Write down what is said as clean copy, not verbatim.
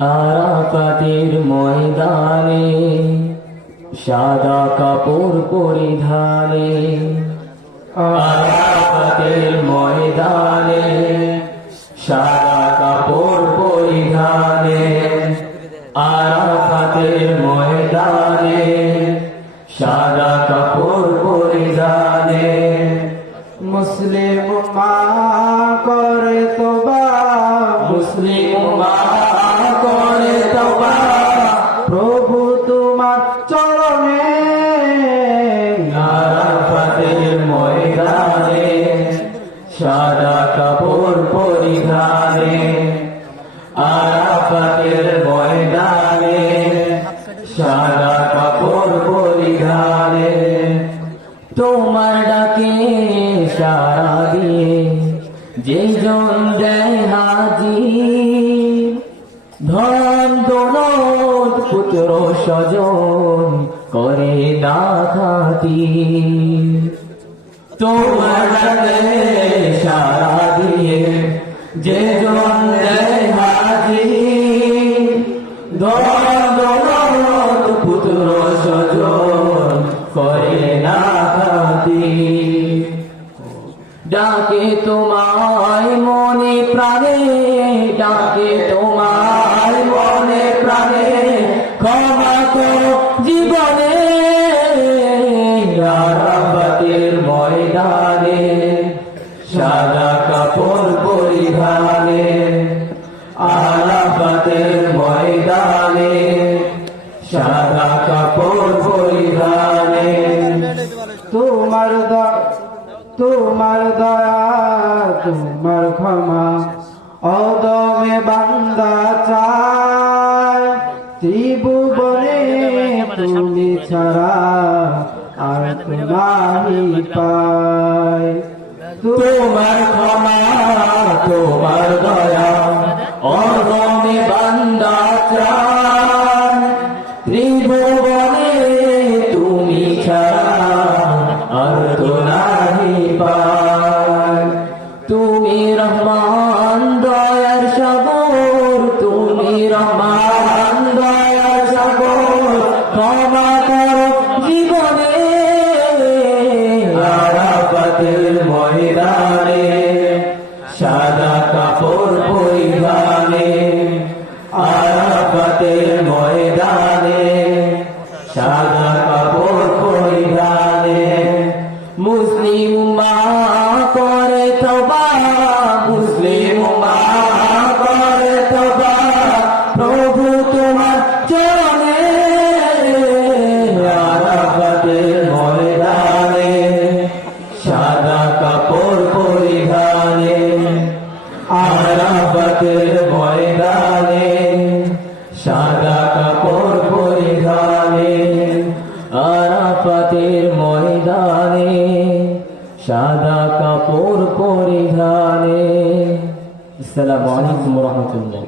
আরাফাতের ময়দানে সাদা কাপড় পরিধানে, আরাফাতের ময়দানে সাদা কাপড় পরিধানে, আরাফাতের ময়দানে সাদা কাপড় পরিধানে। মুসলিম মা করে তোবা, মুসলিম মা করে তওবা, প্রভু তোমার চরণে। আরাফাতের ময়দানে সাদা কাপড় পরিধানে, আরাফাতের ময়দানে সাদা কাপড় পরিধানে। তোমার ডাকে সাড়া দিয়ে যেজন দেয় হাজির, ধন দৌলত পুত্র স্বজন করে না খাতির। তোমার ডাকে সাড়া দিয়ে যেজন দেয় হাজির, ধন দৌলত পুত্র স্বজন করে না খাতির। ডাকে তোমায় মনে প্রাণে, ডাকে তোমায় মনে প্রাণে, ক্ষমা করো জীবনে। আরাফাতের ময়দানে সাদা কাপড় পরিধানে, আরাফাতের ময়দানে সাদা কাপড় পরিধানে। তোমার দয়া তোমার ক্ষমা অদমে বান্দা চায়, ত্রিভুবনে তুমি ছাড়া আর তো নাহি পায়। তোমার ক্ষমা তোমার দয়া অগমে বান্দা চায়, ত্রিভুবনে তুমি ছাড়া আর তো নাহি পায়। তুমি রহমান দয়ার সাগর, তুমি রহমান দয়ার সাগর, ক্ষমা করো জীবনে। আরাফাতের ময়দানে সাদা কাপড় পরিধানে, আরাফাতের ময়দানে সাদা কাপড় পরিধানে। মুসলিম মা করে তওবা, মুসলিম মা করে তওবা, প্রভু তোমার চরণে। আরাফাতের ময়দানে সাদা কাপড় পরিধানে, আরাফাতের ময়দানে সাদা কাপড় পরিধানে, আরাফাতের ময়দানে সাদা কাপড় পরিধানে। আসসালামু আলাইকুম ওয়া রাহমাতুল্লাহ।